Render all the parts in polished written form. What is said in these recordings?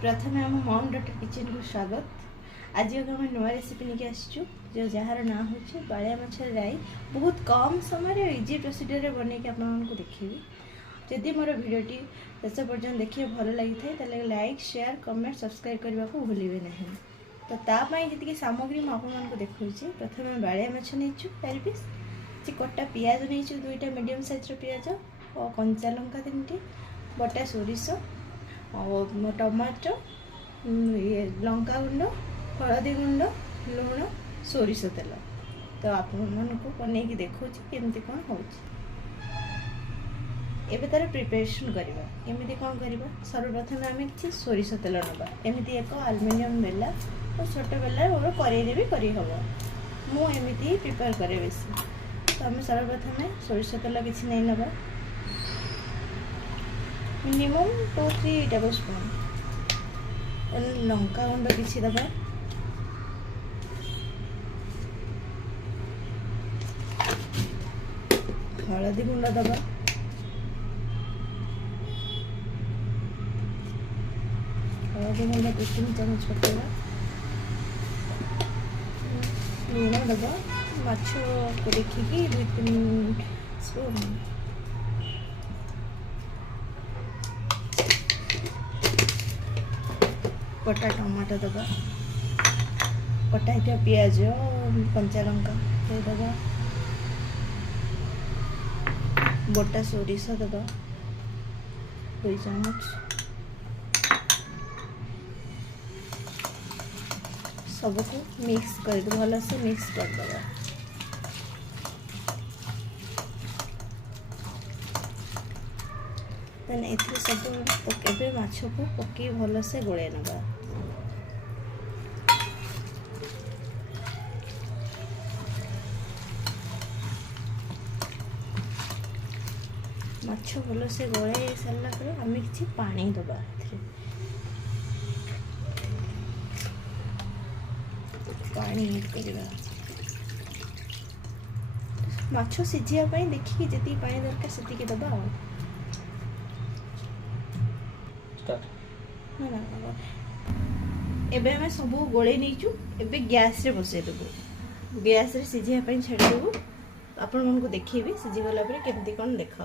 प्रथम आम mom daughter kitchen को स्वागत। आज आम नुआ रेसिपी नहीं आसचु जो जार ना हूँ बाड़िया माछर राई। बहुत कम समय इजी प्रोसीजर बन के आपको देखी। जदि मोर भिडटी शेष पर्यटन देखिए भल लगी था लाइक शेयर कमेंट सब्सक्राइब करने को भूलें ना। तो तापाई जी सामग्री मुझे देखा। प्रथम बाड़िया माछ नहीं 4 पीस कटा पियाज नहीं 2टा मीडियम साइज पियाज और कंचा लंका 3टी बटा सोरिष और टमाटो ये लंका गुंड हलदी गुंड लुण सोरिष तेल। तो आप बन देखा केमती कौन हो तार प्रिपरेशन करवा केमी कौन करवा। सर्वप्रथम आम किसी सोरिष तेल नवा एमती एक आलुमिनियम बेला और छोट बेला मोर कड़े भी करहब मुझे प्रिपेयर करे बेसी। तो आम सर्वप्रथम सोरिष तेल किसी नहीं नवा मिनिमम 2-3 टेबल स्पून लंका गुंड किसी दबा हलदी गुंड दबा हलदी गुंड 2-3 चामच पकेगा लुण दबा माछ को देखिकी 2-3 स्पून कटा टमाटो दबा कटा ही पियाज कंचा लंका दबा बटा सोरिष दबा 2 चामच सबको मिक्स कर भल से मिक्स कर दबा। सब माछ को पकई भल से गोले नवा। माछ भल से गोले सारा पर आम कि पानी दबा पानी ऐड करवा माछ सीझापी देखिए जी पानी दरकार से दबा। एबे हमें सब गोले नीचु एबे गैस रे बसई देबो गैस रे सीझापी छाड़ी देबो आपण को देखिए सीझी गला पर केमती कौन देखा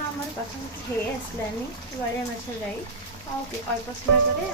हमारे पाखा हे आसलानी बाड़िया माछ राई अल्प समय